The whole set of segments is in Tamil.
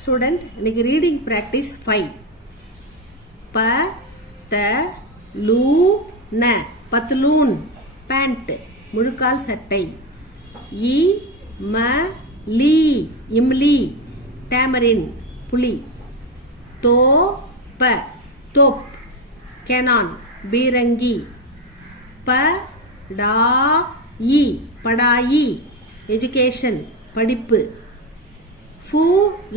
Student, இன்னைக்கு reading practice 5. ப த லூ ந பத்லூன் பேண்ட் முழுக்கால் சட்டை. இ ம லீ இம்லி டேமரின் புலி. தோ ப தோப் கேனான் பீரங்கி. ப டா இ படாயி எஜுகேஷன் படிப்பு. ஃபு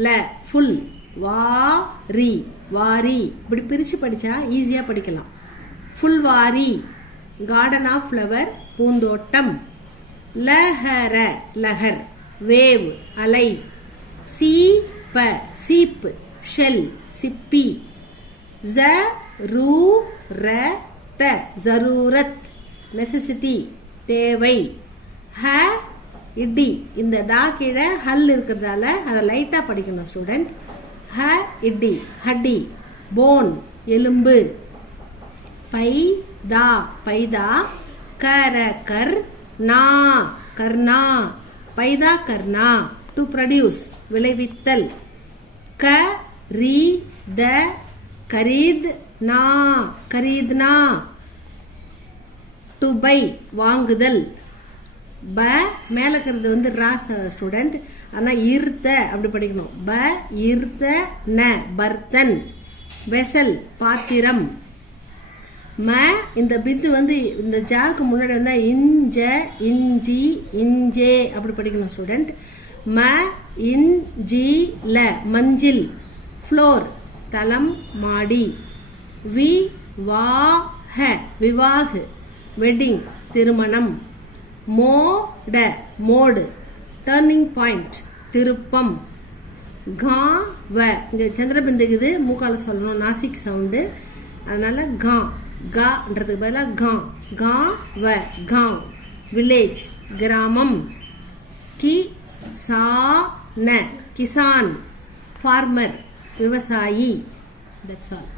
ல ஃபுல் வாரி வாரி இப்படி பிரிச்சு படிச்சா ஈஸியா படிக்கலாம். ஃபுல் வாரி garden of flower Poonthottam. லஹர Lahar wave அலை. சீப்ப சீப் ஷெல் சிப்பி. ஸரூரத ஜரூரத் நெசசிட்டி தேவை. ஹ இடி இந்த டா கீழே ஹல் இருக்கிறதால அதை லைட்டா படிக்கணும் ஸ்டூடெண்ட். ஹ இடி ஹடி போன் எலும்பு. பைதா பைதா கர கர் நா கர்ணா பைதா கர்ணா டு ப்ரொடியூஸ் விளைவித்தல். க ரீ த கரீத் நா கரீத்னா டு பை வாங்குதல். ப மேல இருக்கிறது வந்து ராஸ் ஸ்டூடெண்ட், ஆனா இருத்த அப்படி படிக்கணும். ப இருத்த ந பர்த்தன் வெசல் பாத்திரம். ம இந்த பித்து வந்து இந்த ஜாக்கு முன்னாடி வந்தா இஞ்ச இஞ்சி இஞ்சே அப்படி படிக்கணும் ஸ்டூடெண்ட். ம இஞ்சி ல மஞ்சில் ஃப்ளோர் தலம் மாடி. வி வா ஹ விவாஹ் வெட்டிங் திருமணம். மோட மோடு டர்னிங் பாயிண்ட் திருப்பம். கா வ இங்க சந்திரபிந்துக்குது மூக்கால சொல்லணும் நாசிக் சவுண்டு, அதனால கா கான்றதுக்கு பதிலாக கா. கா வ காவ் வில்லேஜ் கிராமம். கி சா ந கிசான் ஃபார்மர் விவசாயி. That's all.